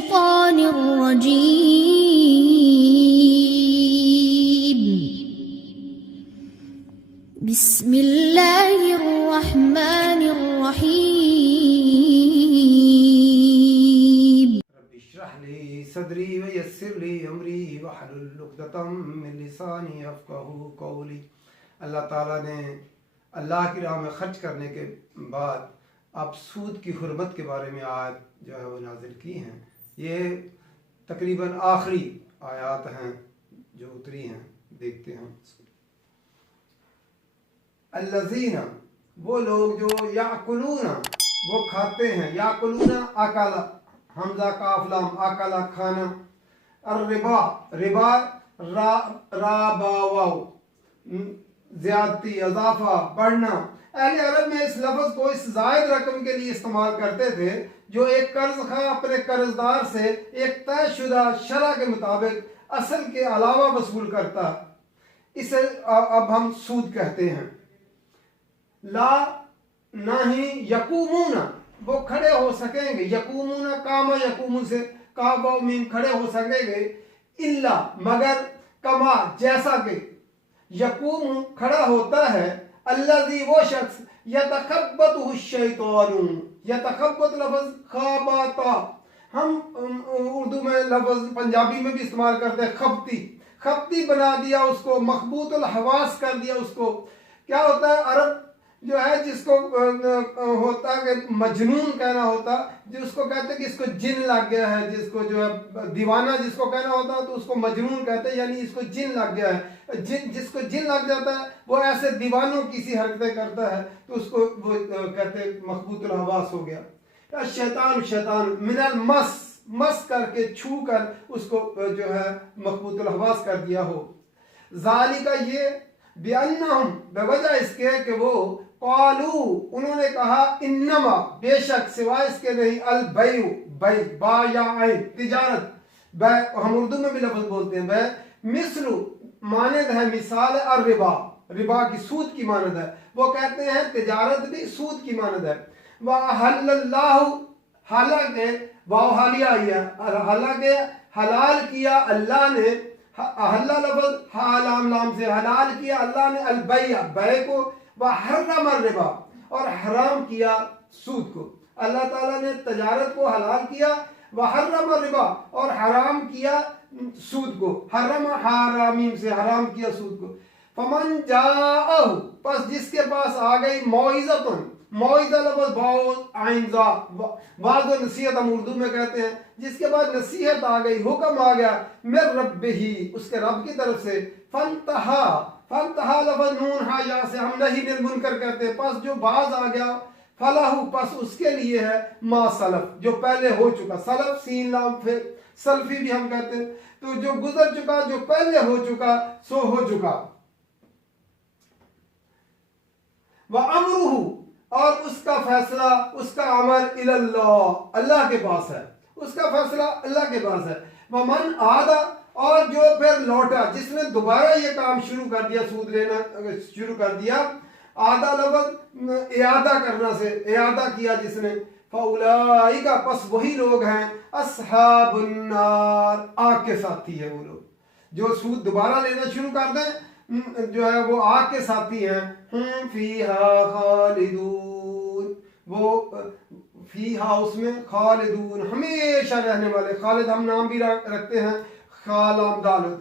الشيطان الرجيم بسم الله الرحمن الرحيم رب اشرح لي صدري ويسر لي امری واحلل عقدۃ من لسانی یفقہوا قولی۔ اللہ تعالیٰ نے اللہ کی راہ میں خرچ کرنے کے بعد اب سود کی حرمت کے بارے میں آیت جو ہے وہ نازل کی ہیں۔ یہ تقریباً آخری آیات ہیں جو اتری ہیں، دیکھتے ہیں۔ الذین، وہ لوگ جو یاکلون، وہ کھاتے ہیں، یاکلون اکل، حمزہ کاف لام، اکل کھانا، الربا، ربا را با واو، زیادتی، اضافہ، بڑھنا۔ اہل عرب میں اس لفظ کو اس زائد رقم کے لیے استعمال کرتے تھے جو ایک قرض خواہ اپنے قرضدار سے ایک طے شدہ شرح کے مطابق اصل کے علاوہ وصول کرتا۔ اسے اب ہم سود کہتے ہیں۔ لا، نہ ہی، یقومون، وہ کھڑے ہو سکیں گے، یقومون کام یقومون سے کاف و میم کھڑے ہو سکیں گے، الا مگر، کما جیسا کہ، یقوم کھڑا ہوتا ہے، الذی وہ شخص، یتخبطہ الشیطان، یتخبط لفظ خابطہ، ہم اردو میں لفظ پنجابی میں بھی استعمال کرتے ہیں، خبتی، خبتی بنا دیا اس کو، مخبوط الحواس کر دیا اس کو۔ کیا ہوتا ہے، عرب جو ہے جس کو ہوتا کہ مجنون کہنا ہوتا، جس کو کہتے کہ اس کو جن لگ گیا ہے، جس کو جو ہے دیوانہ جس کو کہنا ہوتا تو اس کو مجنون کہتے ہیں، یعنی اس کو جن لگ گیا ہے۔ جس کو جن لگ جاتا ہے وہ ایسے دیوانوں کی سی حرکتیں کرتا ہے تو اس کو وہ کہتے ہیں مخبوط الحواس ہو گیا۔ شیطان، شیطان، من المس، مس کر کے، چھو کر اس کو جو ہے مخبوط الحواس کر دیا ہو۔ ذالک، یہ، بِأَنَّهُمْ، بوجہ اس کے کہ وہ، قالو، انہوں نے کہا، انما، بے شک، سوائے اس کے نہیں، البیع، بیع، با یا عین، تجارت، بیع ہم اردو میں بھی لفظ بولتے ہیں، بیع، مثل، مانند ہے، مثال الربا، ربا کی، سود کی مانند ہے۔ وہ کہتے ہیں تجارت بھی سود کی مانند ہے۔ وَأَحَلَّ اللَّهُ، حالانکہ، واو حالیہ آئی ہے، حالانکہ حلال کیا اللہ نے، احلّ لفظ حالام لام سے حلال کیا اللہ نے، البیع، بیع کو، وحرم الربا، اور حرام کیا سود کو۔ اللہ تعالیٰ نے تجارت کو حلال کیا، وحرم الربا، اور حرام کیا سود کو، حرم حرامیم سے حرام کیا سود کو۔ فمن جاءہ، پس جس کے پاس آ گئی، موعظۃ، موعظہ لفظ واو عین ذا، واض و نصیحت ہم اردو میں کہتے ہیں، جس کے بعد نصیحت آ گئی، حکم آ گیا، من ربہ، اس کے رب کی طرف سے، فانتہا، فانتہا لفظ نون ہا یا سے ہم نہیں المنکر کہتے ہیں، پس جو باز آ گیا، فلاح، پس اس کے لیے ہے، ما سلف، جو پہلے ہو چکا، سلف سین لام سلفی بھی ہم کہتے ہیں، تو جو گزر چکا، جو پہلے ہو چکا سو ہو چکا۔ وَأَمْرُهُ، اور اس کا فیصلہ، اس کا عمل، الی اللہ، اللہ کے پاس ہے، اس کا فیصلہ اللہ کے پاس ہے۔ وَمَنْ عَادَ، اور جو پھر لوٹا، جس نے دوبارہ یہ کام شروع کر دیا، سود لینا شروع کر دیا، عادہ لفظ اعادہ کرنا سے، اعادہ کیا جس نے، فَأُولَئِکَ، پس وہی لوگ ہیں، اصحاب النار، آگ کے ساتھی ہیں وہ لوگ۔ جو سود دوبارہ لینا شروع کر دیں جو ہے وہ آگ کے ساتھی ہیں۔ ہم فیہا خالدون، وہ فیہا اس میں، خالدون ہمیشہ رہنے والے، خالد ہم نام بھی رکھتے ہیں، خالام دالت۔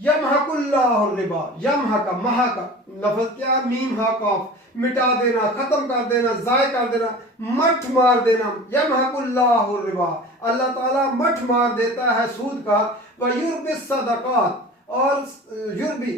یمحق اللہ الربا، یمحق، محق لفظ کیا، میم ہا قاف، مٹا دینا، ختم کر دینا، ضائع کر دینا، مٹھ مار دینا۔ یمحق اللہ الربا، اللہ تعالیٰ مٹھ مار دیتا ہے سود کا، ویربی الصدقات، اور یربی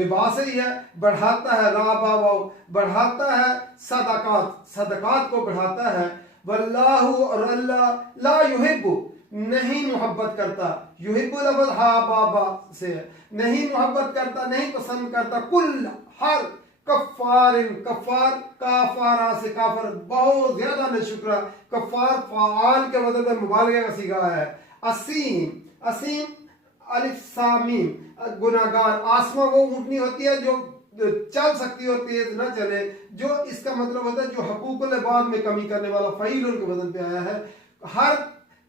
ربا سے ہی ہے، بڑھاتا ہے، رابا واو، بڑھاتا ہے صدقات، صدقات کو بڑھاتا ہے۔ واللہ، اور اللہ، لا یحب، نہیں محبت کرتا، یحب لفظ ہا بابا سے ہے، نہیں محبت کرتا، نہیں پسند کرتا، کل، ہر، کفار، کفار، کافارہ سے کافر، بہت زیادہ نشکرہ، کفار فعال کے وزن میں مبالغہ کا صیغہ ہے۔ اسیم، اسیم الف سامیم، گناہگار۔ آسما وہ اونٹنی ہوتی ہے جو چل سکتی ہو، تیز نہ چلے، جو اس کا مطلب ہوتا ہے جو حقوق العباد میں کمی کرنے والا، فعیل کے وزن پہ آیا ہے۔ ہر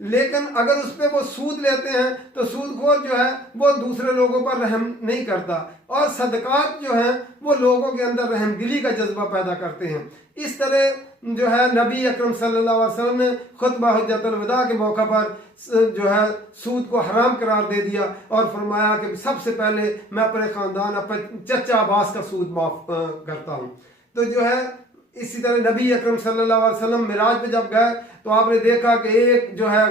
لیکن اگر اس پہ وہ سود لیتے ہیں تو سود خور جو ہے وہ دوسرے لوگوں پر رحم نہیں کرتا، اور صدقات جو ہیں وہ لوگوں کے اندر رحم دلی کا جذبہ پیدا کرتے ہیں۔ اس طرح جو ہے نبی اکرم صلی اللہ علیہ وسلم نے خطبہ حجۃ الوداع کے موقع پر جو ہے سود کو حرام قرار دے دیا اور فرمایا کہ سب سے پہلے میں اپنے خاندان، اپنے چچا عباس کا سود معاف کرتا ہوں۔ تو جو ہے اسی طرح نبی اکرم صلی اللہ علیہ وسلم معراج پہ جب گئے تو آپ نے دیکھا کہ ایک جو ہے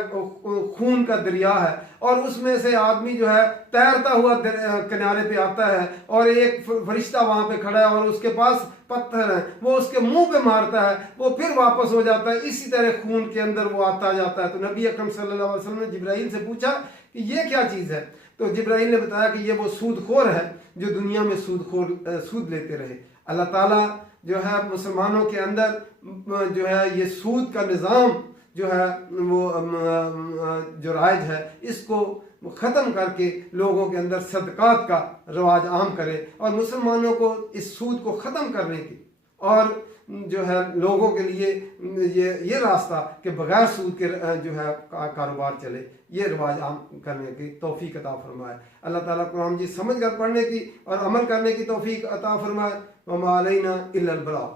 خون کا دریا ہے، اور اس میں سے آدمی جو ہے تیرتا ہوا کنارے پہ آتا ہے، اور ایک فرشتہ وہاں پہ کھڑا ہے اور اس کے پاس پتھر ہے، وہ اس کے منہ پہ مارتا ہے، وہ پھر واپس ہو جاتا ہے، اسی طرح خون کے اندر وہ آتا جاتا ہے۔ تو نبی اکرم صلی اللہ علیہ وسلم نے جبرائیل سے پوچھا کہ یہ کیا چیز ہے؟ تو جبرائیل نے بتایا کہ یہ وہ سود خور ہے جو دنیا میں سود لیتے رہے۔ اللہ تعالیٰ جو ہے مسلمانوں کے اندر جو ہے یہ سود کا نظام جو ہے وہ جو رائج ہے اس کو ختم کر کے لوگوں کے اندر صدقات کا رواج عام کرے، اور مسلمانوں کو اس سود کو ختم کرنے کی اور جو ہے لوگوں کے لیے یہ راستہ کہ بغیر سود کے جو ہے کاروبار چلے، یہ رواج عام کرنے کی توفیق عطا فرمائے۔ اللہ تعالیٰ قرآن مجید سمجھ کر پڑھنے کی اور عمل کرنے کی توفیق عطا فرمائے۔ وما علینا الا البلاغ۔